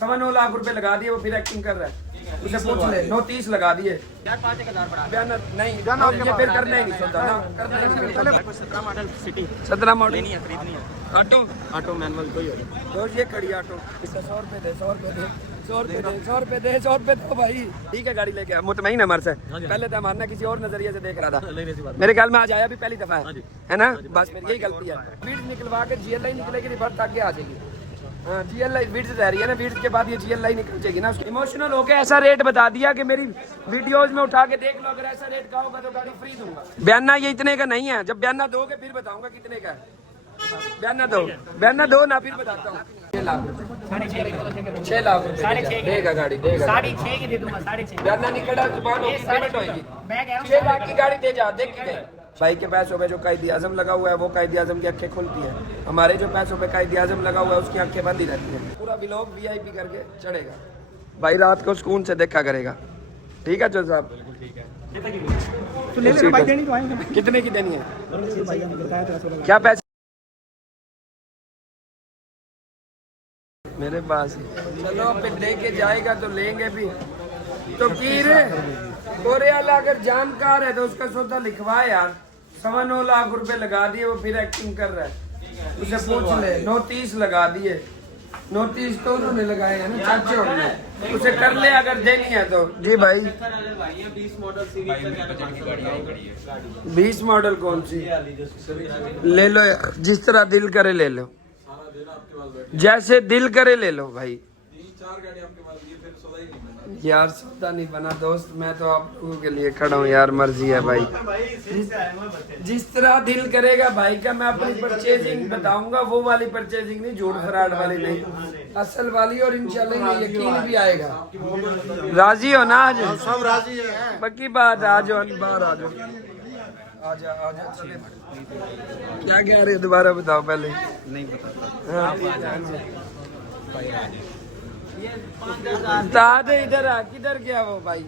9 लाख रुपए लगा दिए, वो फिर एक्टिंग कर रहा है। उसे पूछ ले, 9-30 लगा दिए। नहीं ये फिर करना ही नहीं सोचा ना, करना ही नहीं। 17 मॉडल सिटी, 17 मॉडल नहीं है, खरीदनी है। ऑटो मैनुअल कोई हो दोस्त ये खड़ी ऑटो, इसका 100 रुपए दे, 100 रुपए दे, 100 रुपए दे, 100 रुपए दे, 100 रुपए दो भाई। ठीक है गाड़ी लेके आ, मुतमईन हमारे से। पहले तो हमारा किसी और नजरिए से देख रहा था, मेरे ख्याल में आज आया भी पहली दफा है ना, बस मेरी यही गलती है। बीट निकलवा के GLI निकलेगी, रिवर्स आगे आ जाएगी। हाँ GLI बीट से रह रही है ना, बीट के बाद ये GLI निकल जाएगी ना। इमोशनल होके ऐसा रेट बता दिया कि मेरी वीडियोस में उठा के देख लो, अगर ऐसा रेट का होगा तो गाड़ी फ्री दूंगा। बयाना ये इतने का नहीं है, जब बयाना दोगे फिर बताऊंगा कितने का है। बयाना दो ना, फिर बताता हूँ। 6 लाख रुपए, 6 लाख रुपए देगा गाड़ी, देगा 6.5 की दे दूंगा, 6.5। बयाना निकला जुबान होगी, पेमेंट होगी। 6 लाख की गाड़ी दे जा, देख के भाई के पैसों पे जो कायदे आजम लगा हुआ है, वो कायदे आजम की आंखें खुलती है। हमारे जो पैसों पे कायदे आजम लगा हुआ है, उसकी आंखें बंद ही रहती हैं। पूरा व्लॉग VIP करके चढ़ेगा भाई, रात को सुकून से देखा करेगा। ठीक है जो साहब, तो ले ले भाई, देनी तो आएंगे। कितने की देनी है, क्या पैसे मेरे पास? चलो फिर लेके जाएगा तो लेंगे भी तो कीर। और अगर जानकार है तो उसका सौदा लिखवा यार। 9 लाख रुपए लगा दिए, वो फिर एक्टिंग कर रहा है। उसे पूछ ले, 9-30 लगा दिए। 9-30 तो उन्होंने लगाए हैं ना चाचो ने, उसे कर ले अगर देनी है तो। जी भाई 20 मॉडल कौन सी ले लो यार, जिस तरह दिल करे ले लो, जैसे दिल करे ले लो भाई। यार सौदा नहीं बना दोस्त, मैं तो आप लोगों के लिए खड़ा हूँ यार, मर्जी है भाई। जिस तरह दिल करेगा भाई का, मैं अपनी परचेजिंग बताऊंगा, वो वाली परचेजिंग नहीं, झूठ फराड वाली नहीं, असल वाली। और इंशाल्लाह में यकीन भी आएगा। राजी हो ना? आज सब राजी है, पक्की बात। आ जाओ बाहर, आ जाओ, आजा आजा। चले क्या कह रहे हो, दोबारा बताओ पहले। नहीं पता। इधर आ, किधर गया वो भाई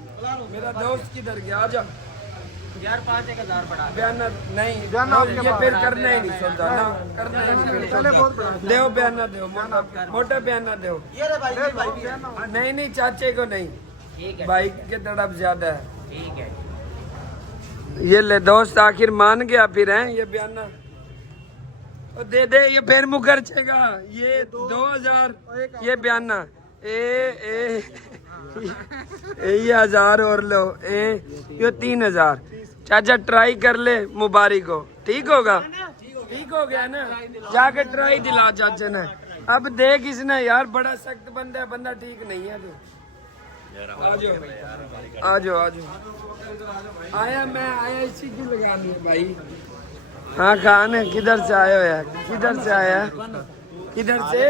मेरा दोस्त, किधर गया? आजा यार 5-1000 बढ़ा बयाना नहीं, ये फिर करना ही नहीं सोचा ना, करना ही नहीं। दो बयाना दो, मोटा बयाना दो। नहीं नहीं चाचे को नहीं, ठीक है, भाई के तड़प ज्यादा है। ठीक है। ये ले दोस्त, आखिर मान गया फिर है ये बयाना। और दे दे, ये फिर मुखर्चेगा। ये 2000 ये बयाना ए ये 1000 और लो, ये 3000। चाचा ट्राई कर ले, मुबारक हो। ठीक होगा, ठीक हो गया ना? जाके ट्राई दिला चाचा ने। अब देख इसने यार, बड़ा सख्त बंदा है, बंदा ठीक नहीं है। तो आ जाओ आया, मैं आया इसी की लगा ली भाई। हाँ खान है, किधर से आए हो यार? किधर से आया? किधर से?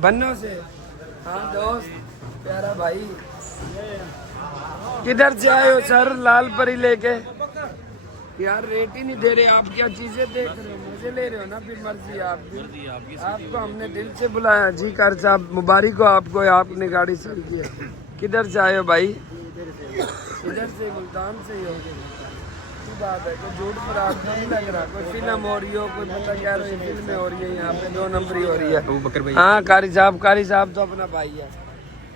बन्नो से। हाँ दोस्त प्यारा भाई, किधर से आए हो सर? लाल परी लेके यार, रेट ही नहीं दे रहे आप। क्या चीजें देख रहे हो, मजे ले रहे हो ना? फिर मर्जी आपकी, आपको हमने दिल से बुलाया। जी कार साहब मुबारक हो आपको, आपने गाड़ी सेल की है। किधर से आए हो भाई? इधर से, मुल्तान से ही हो गए। बात है, कोई झूठ फराड तो नहीं लग रहा। कोई फिल्म हो रही हो, कोई बंदा कह रहा है फिल्में हो रही है, यहाँ पे 2 नंबरी हो रही है। हाँ कारी साहब तो अपना भाई है,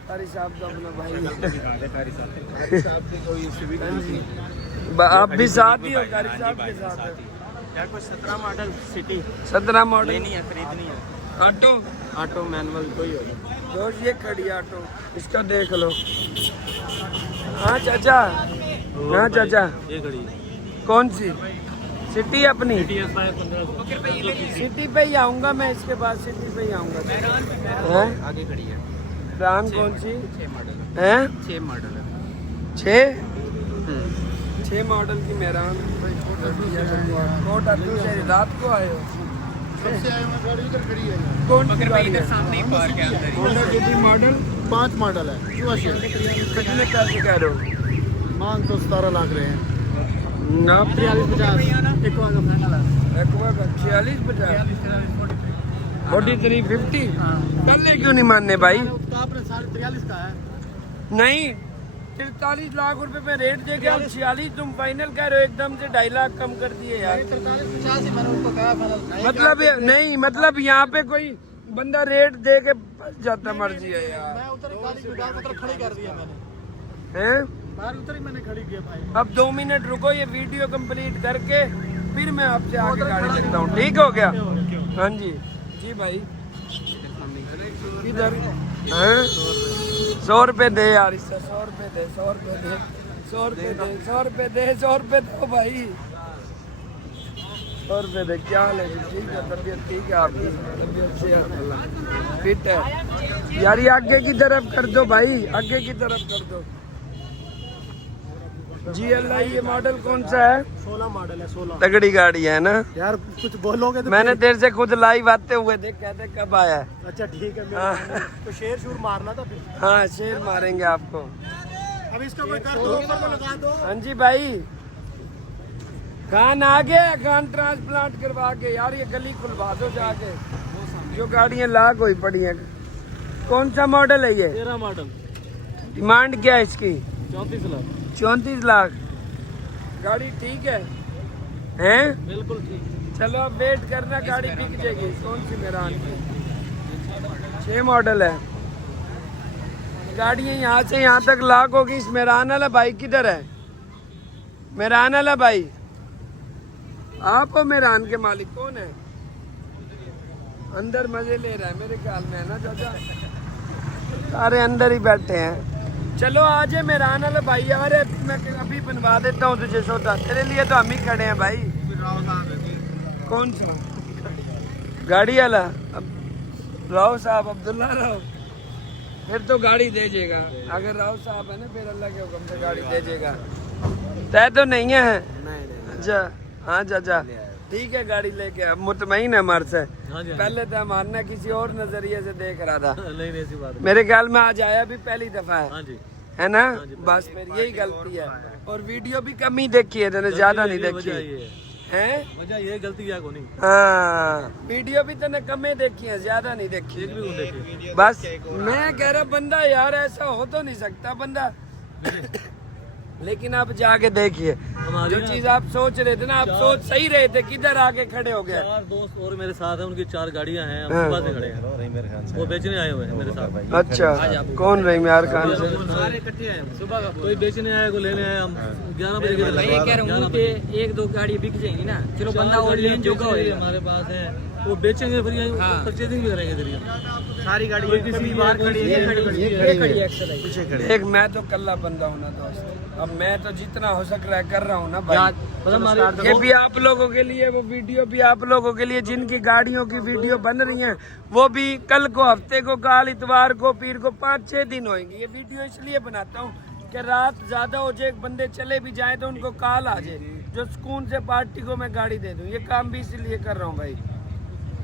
कारी साहब तो अपना भाई है। आप भी साथ ही हो कारी साहब के साथ? यार कुछ 17 मॉडल सिटी, 17 मॉडल लेनी है, खरीदनी है। ऑटो मैनुअल कोई हो दोस्त, ये खड़ी ऑटो, इसका देख लो। हाँ चाचा, हाँ चाचा, ये खड़ी कौन सी? सिटी अपनी? सिटी पे ही आऊंगा मैं, इसके बाद सिटी पे ही आऊंगा। आगे खड़ी है। रान कौन सी 6 मॉडल है? 6 मॉडल है। 6 मॉडल की मेहरान। कोट अब्दुल से रात को आए हो? कौन सी गाड़ी है? सामने ही पार्क है अंदर। होंडा सिटी मॉडल 5 मॉडल है। कितने पैसे कह रहे हो? मांग तो 17 लाख रहे हैं। ना 43-50 एक्वा का फाइनल है। एक्वा का 46-50, 43-50। पहले क्यों नहीं मानने भाई? आपने 43.5 का है। नहीं 43 लाख रुपए पे रेट दे के आप 46 तुम फाइनल कह रहे हो? एकदम से 2.5 लाख कम कर दिए यार। 43-50 ही मैंने उनको कहा फाइनल। मतलब नहीं, मतलब यहाँ पे कोई बंदा रेट दे के जाता मर्जी है यार। मैं उधर गाड़ी की डाल मतलब खड़ी कर दिया मैंने, हैं? बाहर उधर ही मैंने खड़ी किया भाई। अब 2 मिनट रुको, ये वीडियो कंप्लीट करके फिर मैं आपसे आगे गाड़ी लेता हूँ, ठीक हो गया? हाँ जी जी भाई। किधर? 100 रुपए दे यार, इससे 100 रुपए दे, 100 रुपए दे, 100 रुपए दे, 100 रुपए दे, 100 रुपए दो भाई, 100 रुपए दे। क्या हाल है जी? ठीक है, तबीयत ठीक है आपकी? तबीयत से फिट है यार। ये आगे की तरफ कर दो भाई, आगे की तरफ कर दो। GLI ये मॉडल कौन सा है? 16 मॉडल है, 16। तगड़ी गाड़ी है ना यार कुछ बोलोगे तो मैंने तेरे से खुद लाइव आते हुए देख, कहते कब आया है? अच्छा ठीक है, हाँ। तो शेर शूर मारना था फिर। हाँ शेर मारेंगे आपको। अब इसका कोई कर दो, ऊपर को लगा दो। हाँ जी भाई, कान आ गया, कान ट्रांसप्लांट करवा के यार। ये गली खुलवा दो जाके, जो गाड़ियाँ लाख हुई पड़ी हैं। कौन सा मॉडल है ये? 13 मॉडल, डिमांड क्या है इसकी? 34 लाख। 34 लाख। गाड़ी ठीक है हैं? बिल्कुल ठीक। चलो अब वेट करना, गाड़ी बिक जाएगी। कौन सी मेरान की? 6 मॉडल है। गाड़ियाँ यहाँ से यहाँ तक लाख होगी। इस मेरान वाला भाई किधर है? मेरान वाला भाई आप हो? मेरान के मालिक कौन है? अंदर मजे ले रहा है मेरे ख्याल में, है ना चाचा? सारे अंदर ही बैठे हैं। चलो आ जाए मेरान वाला भाई यार, मैं अभी बनवा देता हूँ तुझे सौदा। तेरे लिए तो हम ही खड़े हैं भाई। कौन सा गाड़ी वाला? अब राव साहब, अब्दुल्ला राव, फिर तो गाड़ी दे देगा। अगर राव साहब है ना, फिर अल्लाह के हुक्म से गाड़ी दे देगा। तय तो नहीं है? अच्छा हाँ चाचा ठीक है, गाड़ी लेके अब मुतमईन है हमारे से। पहले तो मानना किसी और नजरिए से देख रहा था। नहीं ऐसी बात मेरे ख्याल में आज आया भी पहली दफा है, है ना? बस फिर यही गलती है। और वीडियो भी कम ही देखी है तूने, ज्यादा नहीं देखी है। वजह ये गलती क्या को नहीं। हाँ वीडियो भी तूने कम ही देखी है, ज्यादा नहीं देखी। बस मैं कह रहा बंदा यार ऐसा हो तो नहीं सकता बंदा। लेकिन आप जाके देखिए, जो चीज आप सोच रहे थे ना, आप सोच सही रहे थे, किधर आके खड़े हो गए। 4 दोस्त और मेरे साथ हैं, उनकी 4 गाड़ियां हैं, हम सुबह से खड़े हैं, वो बेचने आए हुए हैं मेरे साथ। अच्छा कौन रही यार खान से? सारे इकट्ठे हैं सुबह का, कोई बेचने आए, कोई लेने आए। हम 11 बजे के ये कह रहा हूँ पे 1-2 गाड़ी बिक जाएंगी ना, चलो बंदा और लेने जोगा होगा। हमारे पास है, वो बेचेंगे फिर परचेजिंग भी करेंगे। फिर सारी गाड़ी किसी बाहर खड़ी है, एक मैं तो कल्ला बंदा हूँ ना दोस्त। अब मैं तो जितना हो सक रहा है कर रहा हूँ ना भाई। ये भी आप लोगों के लिए, वो वीडियो भी आप लोगों के लिए, जिनकी गाड़ियों की वीडियो बन रही है, वो भी कल को, हफ्ते को, काल इतवार को, पीर को 5-6 दिन होंगी। ये वीडियो इसलिए बनाता हूँ कि रात ज्यादा हो जाए, बंदे चले भी जाए तो उनको कॉल आ जाए, जो सुकून से पार्टी को मैं गाड़ी दे दूँ। ये काम भी इसलिए कर रहा हूँ भाई।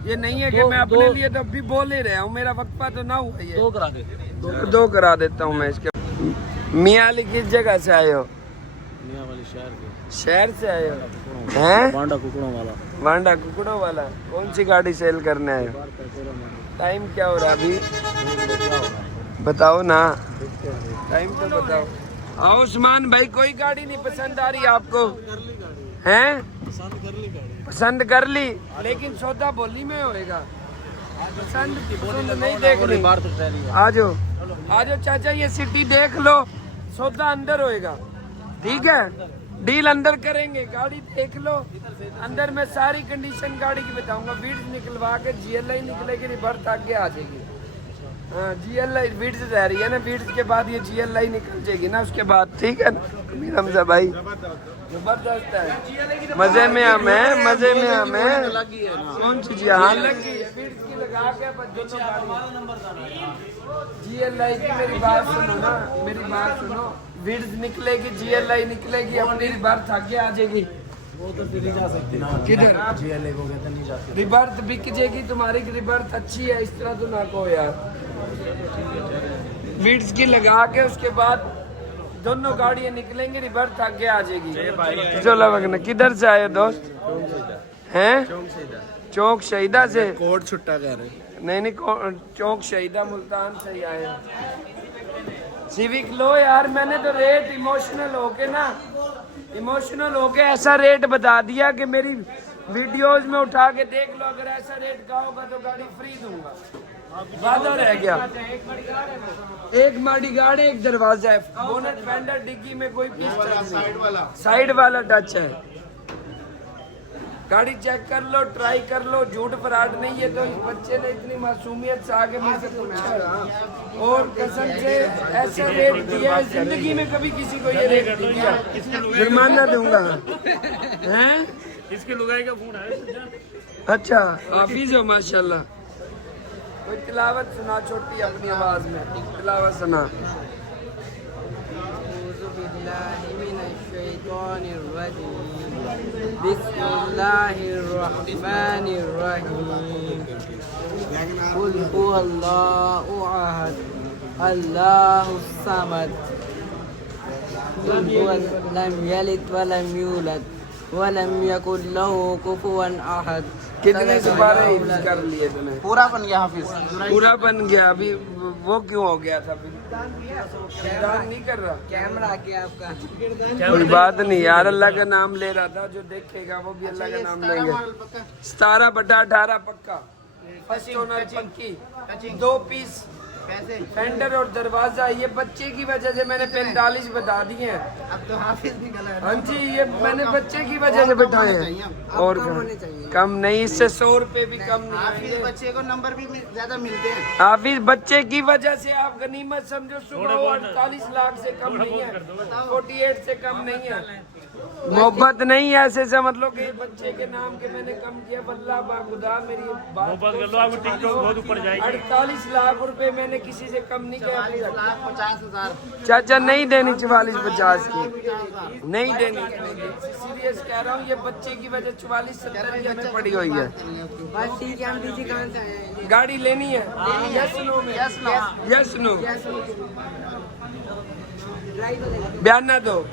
ये नहीं है कि मैं अपने लिए तो अभी बोल ही रहा हूँ, मेरा वक्फा तो ना हुआ। ये 2 करा देता हूँ मैं इसके। मियाँ अली किस जगह से आए हो? मियां वाली शहर से आए हो हैं? बांडा कुकड़ों वाला। वांडा कुकड़ों वाला। कौन सी गाड़ी सेल करने आए हो? टाइम क्या हो रहा है अभी? बताओ ना, टाइम तो बताओ। आओ उस्मान भाई, कोई गाड़ी नहीं पसंद आ रही आपको? हैं? पसंद कर ली, लेकिन सौदा बोली में होएगा, पसंद नहीं देखनी। आ जाओ चाचा, ये सिटी देख लो, सौदा अंदर होएगा, ठीक है? डील अंदर करेंगे, गाड़ी देख लो अंदर। मैं सारी कंडीशन गाड़ी की बताऊंगा। बीड्स निकलवा के GLI निकलेगी, रिवर्स आगे आ जाएगी। हाँ GLI बीड्स जा रही है ना, बीड्स के बाद ये GLI निकल जाएगी ना उसके बाद, ठीक है मीर हमजा भाई? जबरदस्त है, मजे में हम हैं, मजे में हम हैं। कौन सी जी? हाँ लगी है, बीड्स की लगा के GLI की। मेरी बात सुनो ना, मेरी बात सुनो। बीड्स निकलेगी, GLI निकलेगी, अपनी रिवर्स आगे आ जाएगी। वो तो फिर जा सकती ना, किधर? GLA को कहते नहीं जा सकती। रिवर्स बिक जाएगी तुम्हारी, रिवर्स अच्छी है, इस तरह तो ना कहो यार। बीड्स की लगा के उसके बाद दोनों गाड़ियां निकलेंगी, रिवर्स आगे आ जाएगी। जो लगना। किधर से आए दोस्त? हैं? चौक शहीदा से। कोट छुट्टा कर रहे। नहीं चौक शहीदा मुल्तान से ही आए। सिविक लो यार, मैंने तो रेट इमोशनल होके ऐसा रेट बता दिया कि मेरी वीडियोस में उठा के देख लो। अगर ऐसा रेट का होगा तो गाड़ी फ्री दूंगा। वादा रह गया। एक माड़ी गार्ड है, एक दरवाजा है, बोनट फेंडर डिग्गी में कोई पीस साइड वाला टच है। गाड़ी चेक कर लो, ट्राई कर लो, झूठ फराड नहीं है। तो इस बच्चे ने इतनी मासूमियत से आगे मुझसे पूछा और कसम से ऐसा रेट दिया है, जिंदगी में कभी किसी को ये रेट नहीं दिया। जुर्माना दूंगा हैं। इसके लुगाई का फोन आया। अच्छा हाफिज हो माशाल्लाह। कोई तिलावत सुना छोटी अपनी आवाज में, तिलावत सुना। कुल हुवल्लाहु अहद अल्लाहुस समद लम यलिद वलम यूलद वलम यकुल लहू कुफुवन अहद। कितने सुपारे हिफ्ज कर लिए तूने? पूरा बन गया हाफिज। पूरा बन गया। अभी वो क्यों हो गया था? किरदार नहीं कर रहा। कैमरा क्या आपका? कोई बात नहीं यार, अल्लाह का नाम ले रहा था। जो देखेगा वो भी अल्लाह का नाम लेंगे। 17/18 पक्का, फर्स्ट ओनर पक्की, 2 पीस फेंडर और दरवाजा। ये बच्चे की वजह से मैंने 45 बता दिए हैं। अब तो हाफिज निकल है। हाँ जी, ये मैंने बच्चे की वजह से बताए हैं। और कम नहीं, इससे 100 रुपए भी कम नहीं आएंगे। बच्चे को नंबर भी ज्यादा मिलते हैं। हाफिज बच्चे की वजह से आप गनीमत समझो। सुबह वो 48 लाख से कम नहीं है, 48 से कम नहीं है। मोहब्बत नहीं है ऐसे से मतलब कि बच्चे के नाम के मैंने कम किया। वल्लाह बाखुदा मेरी बात कर लो, आपको टिकटॉक बहुत ऊपर जाएगी। 48 लाख रुपए मैंने किसी से कम नहीं किया। 50,000 चाचा नहीं देनी 44-50 की नहीं देनी। सीरियस कह रहा हूँ, ये बच्चे की वजह 44-70 हमें पड़ी हुई है। बस ठीक है, हम पीछे कहाँ से आए हैं? गाड़ी लेनी है। यस नो में यस नो बयाना दो।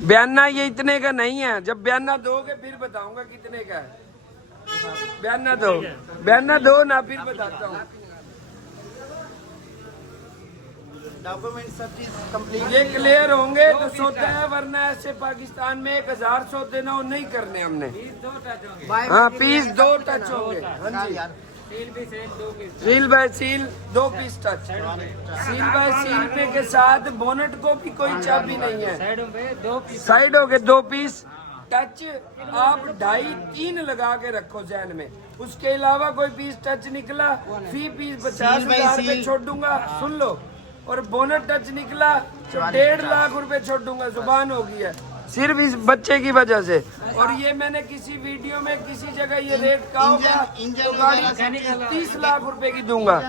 बयाना ये इतने का नहीं है। जब बयाना दोगे फिर बताऊंगा कितने का है। बयाना दो ना, फिर बताता हूँ। डॉक्यूमेंट सब चीज कंप्लीट। ये क्लियर होंगे तो सोते हैं, वरना ऐसे पाकिस्तान में 1000 सौदे ना नहीं करने हमने। हाँ पीस 2 टच होंगे। हाँ जी, seal by seal 2 piece touch. Seal by seal पे के साथ बोनट को भी कोई चाबी नहीं है। साइडों के 2 पीस टच। आप 2.5-3 लगा के रखो जहन में। उसके अलावा कोई पीस टच निकला, फी पीस 50,000 रुपए छोड़ दूंगा। सुन लो। और बोनट टच निकला तो 1.5 लाख रुपए छोड़ दूंगा। जुबान होगी है सिर्फ इस बच्चे की वजह से। और ये मैंने किसी वीडियो में किसी जगह ये रेट का होगा तो गाड़ी 30 लाख रुपए की दूंगा।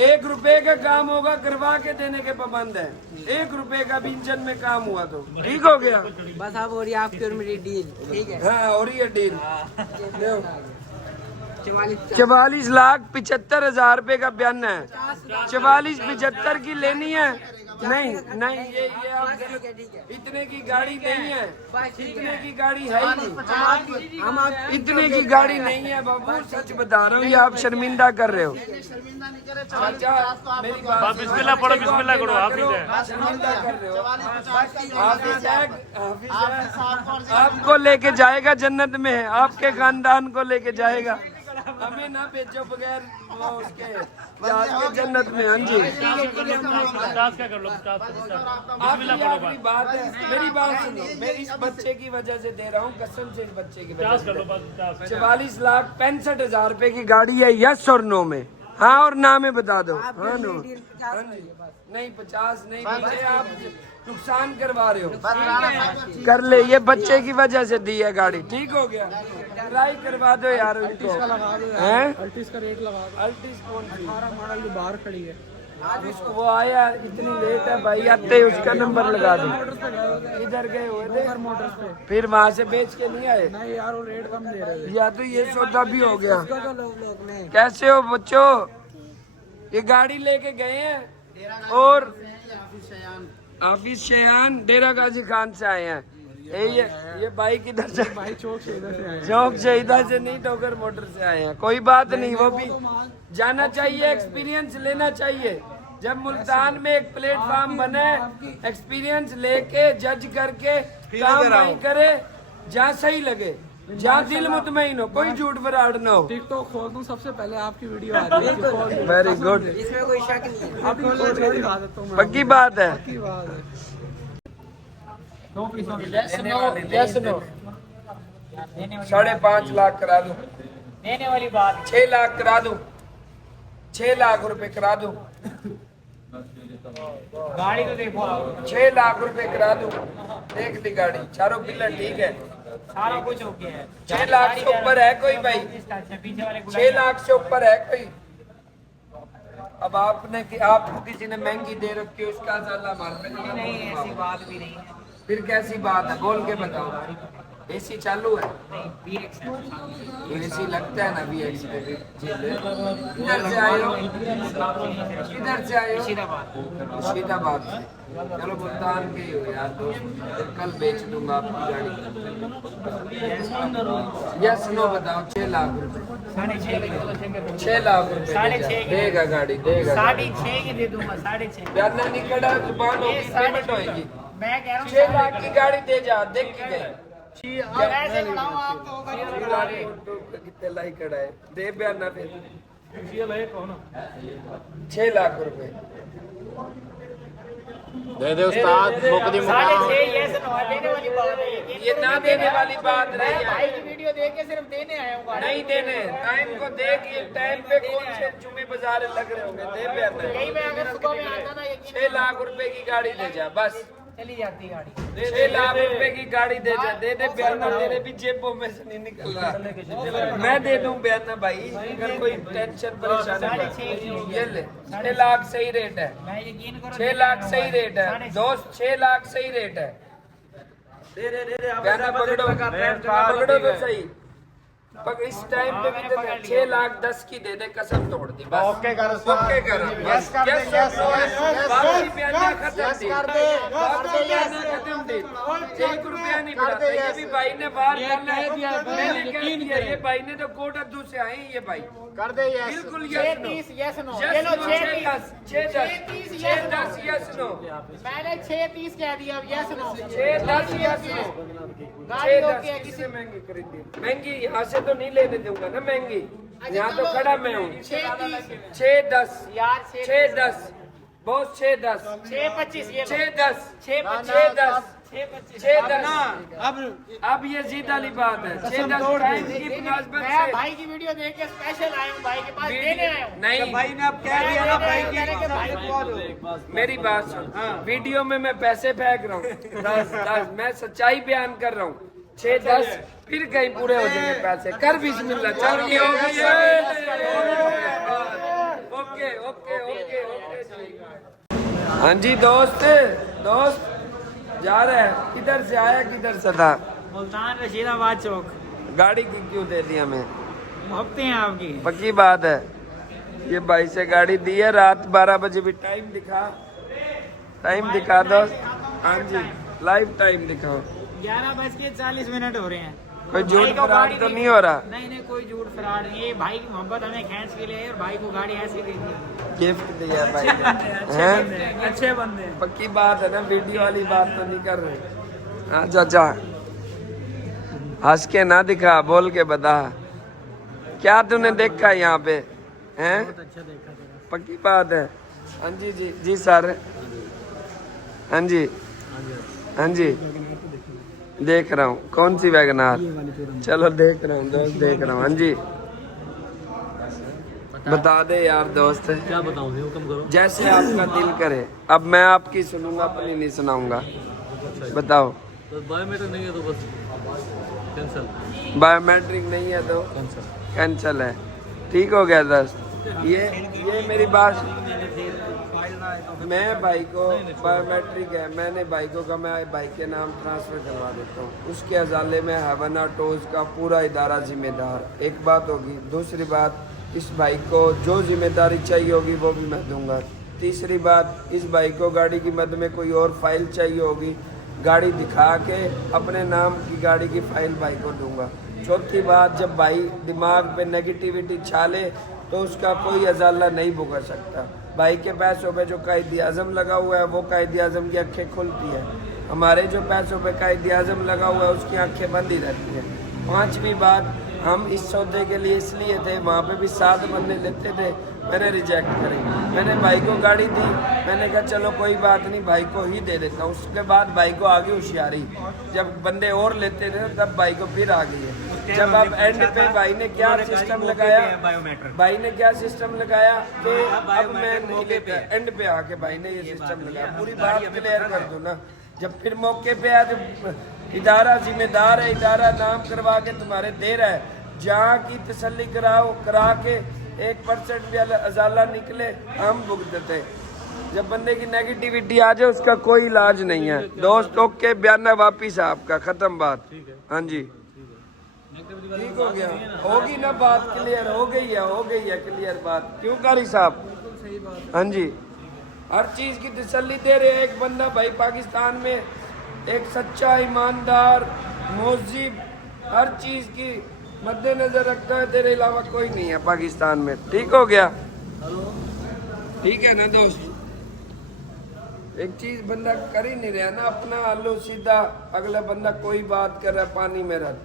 1 रुपए का काम होगा, करवा के देने के पाबंद है। 1 रुपए का भी इंजन में काम हुआ तो ठीक हो गया। बस अब हो रही है आपकी और मेरी डील। ठीक है, हाँ हो रही है डील। 44,75,000 रुपए का बयान है। 44-75 की लेनी है। नहीं नहीं, ये आप इतने की गाड़ी नहीं है। इतने की गाड़ी है ही नहीं। इतने की गाड़ी नहीं है बाबू, सच बता रहा हूँ। ये आप शर्मिंदा कर रहे हो। चाचा मेरी बात बिस्मिल्लाह पढ़ो, बिस्मिल्लाह करो। शर्मिंदा कर रहे हो। आपको लेके जाएगा जन्नत में, आपके खानदान को लेके जाएगा। हमें ना बेचो बगैर उसके जन्नत में। हाँ जी, आपकी बात है। मेरी बात सुनो, मैं इस बच्चे की वजह से दे रहा हूँ, कसम से इस बच्चे की वजह से। 44,65,000 रुपए की गाड़ी है। यस और नो में? हाँ और ना में बता दो। हाँ नो नहीं, 50 नहीं, पीछे आप नुकसान करवा रहे हो। कर ले, ये बच्चे की वजह से दी है गाड़ी। ठीक हो गया, ट्राई करवा दो यार उनको। अल्टिस का रेट लगा दो। अल्टिस कौन सी? 18 मॉडल जो बाहर खड़ी है। उसको वो आया इतनी लेट है भाई, आते ही उसका नंबर लगा दो। इधर गए हुए थे मोटर्स पे। फिर वहाँ से बेच के नहीं आए। नहीं यार, वो रेट कम दे रहे थे। या तो ये सौदा भी हो गया। कैसे हो बच्चों? ये गाड़ी लेके गए हैं और हाफिज शयान डेरा गाजी खान से आए हैं। ये भाई किधर से? भाई चौक से इधर से आए। चौक से इधर से नहीं, टोकर मोटर से आए हैं। कोई बात नहीं, वो भी जाना चाहिए, एक्सपीरियंस लेना चाहिए। जब मुल्तान में एक प्लेटफॉर्म बने, एक्सपीरियंस लेके जज करके काम नहीं करे, जहाँ सही लगे। जहाँ दिल मुतमईन हो, कोई झूठ फराड ना हो। टिकटॉक खोल दूं सबसे पहले आपकी वीडियो आ रही है। वेरी गुड, इसमें कोई शक नहीं। आप खोल के दिखा देता हूं मैं। पक्की बात है। पक्की बात है। यस नो 5.5 लाख करा दूं, देने वाली बात 6 लाख करा दूं, 6 लाख रुपए करा दूं, गाड़ी तो देखो 6 लाख रुपए करा दूं। देख ली गाड़ी, चारों पिलर ठीक है, सारा कुछ हो गया है। 6 लाख से ऊपर है कोई भाई? पीछे वाले 6 लाख से ऊपर है कोई? अब आपको किसी ने महंगी दे रखी है, उसका ज़्यादा मार पे नहीं, ऐसी बात भी नहीं है। फिर कैसी बात है, बोल के बताओ। एसी चालू है? नहीं, VX है। एसी लगता है ना VX पे भी। किधर से आए हो? किधर से आए हो? मुर्शिदाबाद से। चलो मुल्तान के ही हो यार दोस्त, कल बेच दूंगा आपकी गाड़ी। यस नो बताओ। 6 लाख रुपए, 6 लाख रुपए 6.5 देगा गाड़ी, देगा। 6.5 की दे दूंगा, 6.5। बयाना नहीं खड़ा, जुबान होगी, पेमेंट होगी। मैं कह रहा हूँ 6 लाख की गाड़ी दे जा, देख की गई। ऐसे बढ़ाओ आप तो कितने लाइक खड़ा है, दे बयाना फिर। 6 लाख रुपए दे दे उस्ताद, मुकदी मुका। 6.5 यस नो देने वाली बात है। ये ना देने वाली बात नहीं है। भाई की वीडियो देख के सिर्फ देने आया हूँ। नहीं देने, टाइम को देख, ये टाइम पे कौन से जुमे बाजार लग रहे होंगे। दे बयाना। यही मैं अगर सुबह में आता ना, यकीन 6 लाख रुपए की गाड़ी दे जा बस। चली जाती गाड़ी। 6 लाख रुपए की गाड़ी दे जा, दे दे बयाना। तेरे भी जेबों में से नहीं निकल रहा। मैं दे दूं बयाना भाई, अगर कोई टेंशन परेशानी। ये ले 6 लाख सही रेट है। मैं यकीन करो 6 लाख सही रेट है दोस्त, 6 लाख सही रेट है। बयाना पकड़ो, पकड़ो तो सही। इस टाइम पे भी तो 6 लाख 10 की दे दे, कसम तोड़ दी बस। ओके करो, ओके करो, यस कर दे, यस बाकी बयाना खत्म दी, बाकी बयाना खत्म दी। 1 रुपया नहीं बढ़ाता। ये भी भाई ने बाहर मैंने कह दिया, ये भाई ने तो कोट अद्दू से आए ये भाई। कर दे यस, बिल्कुल yes no, yes no. Yes no. 6 10 yes no. मैंने 6.30 कह दिया, यस नो। 6 10 yes no. गाड़ी रोकी है किसी महंगी खरीदी, महंगी यहाँ से तो नहीं लेने दूंगा ना महंगी, यहाँ तो खड़ा मैं हूँ। 6 10 यार 6 10 बहुत 6 10 6.25 ये 6 10 6 10 6 10। अब ये जीत वाली बात है। 6 10 टाइम की मुनासबत मैं से भाई की वीडियो देख के स्पेशल आया हूँ, भाई के पास देने आया हूँ। नहीं, भाई ने अब कह दिया ना भाई की मेरी बात सुन। वीडियो में मैं पैसे फेंक रहा हूँ 10 मैं सच्चाई बयान कर रहा हूँ। 6 10 फिर कहीं पूरे हो जाएंगे पैसे। कर बिस्मिल्लाह, चल रही होगी। Okay okay okay okay. हाँ जी दोस्त, दोस्त जा रहा है। किधर से आया, किधर से था? मुल्तान रशीदाबाद चौक। गाड़ी की क्यों दे दी हमें? मोहब्बतें हैं आपकी। पक्की बात है। ये भाई से गाड़ी दी है, रात 12 बजे भी। टाइम दिखा, टाइम दिखा दो। हाँ जी, लाइव टाइम दिखाओ। 11:40 हो रहे हैं। कोई झूठ फराड तो नहीं हो रहा? नहीं कोई झूठ फराड नहीं। ये भाई की मोहब्बत हमें खींच के लिए और भाई को गाड़ी ऐसी दे दी। गिफ्ट दिया भाई ने। अच्छे बंदे हैं। पक्की बात है ना, वीडियो वाली बात तो नहीं कर रहे। हाँ चाचा, हंस के ना दिखा, बोल के बता क्या तूने देखा यहाँ पे हैं? पक्की बात है। हाँ जी जी जी सर। हाँ जी हाँ जी, देख रहा हूँ। कौन सी वैगनार? चलो देख रहा हूँ दोस्त, देख रहा हूँ। हाँ जी बता दे यार दोस्त। क्या बताऊं, हुक्म करो। जैसे आपका दिल करे। अब मैं आपकी सुनूंगा, अपनी नहीं सुनाऊंगा। बताओ। तो बायोमेट्रिक नहीं है तो बस कैंसिल। बायोमेट्रिक नहीं है तो कैंसिल है। ठीक हो गया दोस्त। ये मेरी बात। मैं भाई को बायोमेट्रिक है, मैंने भाई को कहा मैं भाई के नाम ट्रांसफ़र करवा देता हूँ। उसके हवाले में हवाना टोज का पूरा इदारा जिम्मेदार। एक बात होगी। दूसरी बात, इस भाई को जो जिम्मेदारी चाहिए होगी वो भी मैं दूंगा। तीसरी बात, इस भाई को गाड़ी की मद में कोई और फाइल चाहिए होगी, गाड़ी दिखा के अपने नाम की गाड़ी की फाइल भाई को दूंगा। चौथी बात, जब भाई दिमाग पे नेगेटिविटी छाले तो उसका कोई अजाला नहीं भुगत सकता। भाई के पैसों पे जो कायदे आज़म लगा हुआ है वो कायदे आज़म की आंखें खुलती है। हमारे जो पैसों पे कायदे आज़म लगा हुआ है उसकी आंखें बंद ही रहती हैं। पांचवी बात हम इस सौदे के लिए इसलिए थे, वहाँ पे भी 7 बंदे लेते थे, मैंने रिजेक्ट करी। मैंने भाई को गाड़ी दी, मैंने कहा चलो कोई बात नहीं भाई को ही दे देता हूँ। उसके बाद भाई को आ गई होशियारी, जब बंदे और लेते थे तब भाई को फिर आ गई है। जब अब एंड पे भाई ने क्या सिस्टम लगाया, भाई ने क्या सिस्टम लगाया कि अब मैं मौके पे एंड पे आके भाई ने ये सिस्टम लगाया। पूरी बात क्लियर कर दूँ ना, जब फिर मौके पे आज इदारा जिम्मेदार है, इदारा नाम करवा के तुम्हारे दे रहा है, जहाँ की तसल्ली कराओ, करा के 1% भी अजाला निकले हम भुगत देते। जब बंदे की नेगेटिविटी आ जाए उसका कोई इलाज नहीं है। दोस्त ओके, बयाना वापिस आपका, खत्म बात। हाँ जी ठीक हो गया, होगी ना बात क्लियर, हो गई है क्लियर बात, क्यों कारी साहब? हाँ जी, हर चीज की तसल्ली दे रहे हैं। एक बंदा भाई पाकिस्तान में एक सच्चा ईमानदार मोहजिब हर चीज की मद्देनजर रखता है, तेरे अलावा कोई नहीं है पाकिस्तान में। ठीक हो गया, ठीक है ना दोस्त? एक चीज बंदा कर ही नहीं रहा ना, अपना आलू सीधा, अगला बंदा कोई बात कर रहा है पानी में रख।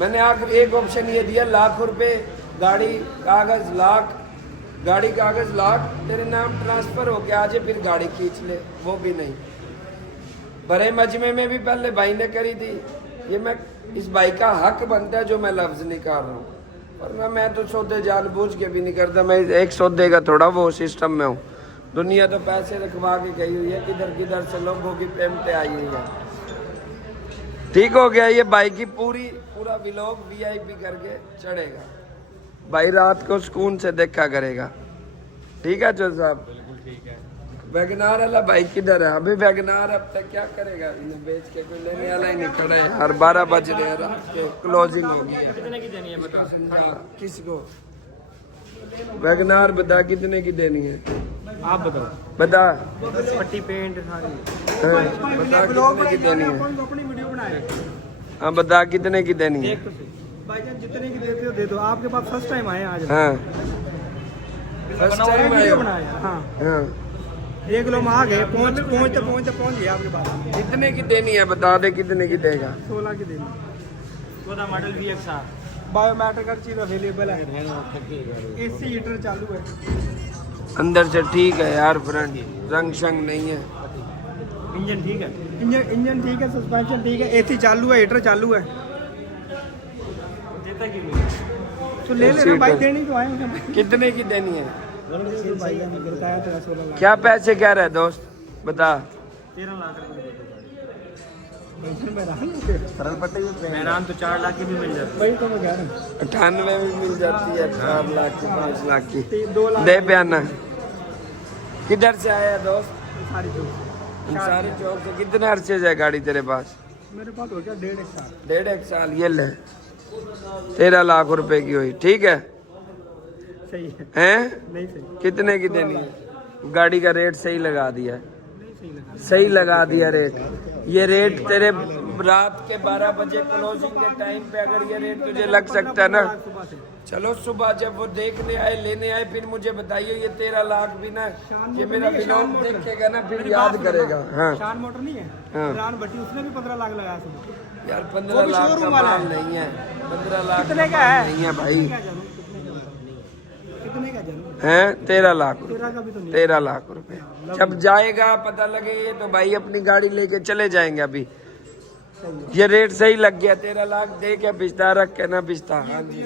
मैंने आखिर एक ऑप्शन ये दिया, ₹1,00,000 गाड़ी कागज लाख, गाड़ी कागज लाख, तेरे नाम ट्रांसफर हो गया, आज फिर गाड़ी खींच ले, वो भी नहीं। बड़े मजमे में भी पहले भाई ने करी थी, ये मैं इस भाई का हक बनता है जो मैं लफ्ज निकाल रहा हूँ, वरना मैं तो सौदे जानबूझ के भी नहीं करता। मैं एक सौदे का थोड़ा वो सिस्टम में हूँ। दुनिया तो पैसे रखवा के गई हुई है, किधर किधर से लोगों की पेमेंटें आई हुई है। ठीक हो गया, ये भाई की पूरा व्लॉग VIP करके चढ़ेगा, भाई रात को सुकून से देखा करेगा। ठीक है जो साहब? वैगनार वाला भाई किधर है? अभी वैगनार अब तक क्या करेगा, इन्हें बेच के कोई लेने वाला ही नहीं खड़ा है। हर 12 बज रहे हैं रात के, क्लोजिंग होगी। कितने की देनी है बता? किसको वैगनार बता कितने की देनी है? आप बताओ। बता, पट्टी पेंट सारी बता कितने की देनी है? अपनी वीडियो बनाए। हाँ बता कितने की देनी है? भाईजान जितने की देते हो दे दो, आपके पास फर्स्ट टाइम आए आज। हाँ फर्स्ट टाइम आए। बनाया। हाँ हाँ 1 किलो में आ गए, पहुँच गए आपके पास। कितने की देनी है बता दे, कितने की देगा? 16 की देनी। 14 मॉडल VX बायोमेट्रिक हर चीज अवेलेबल है, AC हीटर चालू है, अंदर से ठीक है यार, फ्रंट रंग शंग नहीं है, इंजन ठीक है, इंजन ठीक है, सस्पेंशन ठीक है, AC चालू है, हीटर चालू है। तो ले लेना भाई, देनी तो आए हैं। कितने की देनी है? बताया तो 16 लाख। क्या पैसे कह रहा है दोस्त बता? 13 लाख मैरान तो 4 लाख की भी मिल जाती है। वही तो मैं कह रहा हूँ, 98 में मिल जाती है, 4 लाख की, 5 लाख की। 2 लाख दे बयाना। किधर से आया दोस्त? सारी चौक। सारी चौक से। कितने अरसे से है गाड़ी तेरे पास? मेरे पास हो गया 1.5 साल। 1.5 साल। ये ले 13 लाख रुपए की हुई। ठीक है, सही है? हैं? नहीं सही। कितने की देनी है? गाड़ी का रेट सही लगा दिया है, सही लगा दिया रेट। ये रेट तेरे रात के 12 बजे क्लोजिंग के टाइम पे अगर ये रेट तुझे लग सकता है ना, चलो सुबह जब वो देखने आए, लेने आए, फिर मुझे बताइए। ये 13 लाख भी ना, ये मेरा विलोम देखेगा ना फिर याद करेगा। हाँ शान मोटर नहीं है, हाँ। इमरान भट्टी, उसने भी 15 लाख लगाया सुबह। यार 15 लाख का माल नहीं है, 15 लाख कितने का है? नहीं है भाई, कितने का जानू? हैं 13 लाख। 13 का भी तो नहीं। 13 लाख रुपए जब जाएगा पता लगे ये तो भाई अपनी गाड़ी लेके चले जाएंगे। अभी ये रेट सही लग गया, 13 लाख दे के बिस्ता रख के ना बिस्ता। हाँ जी।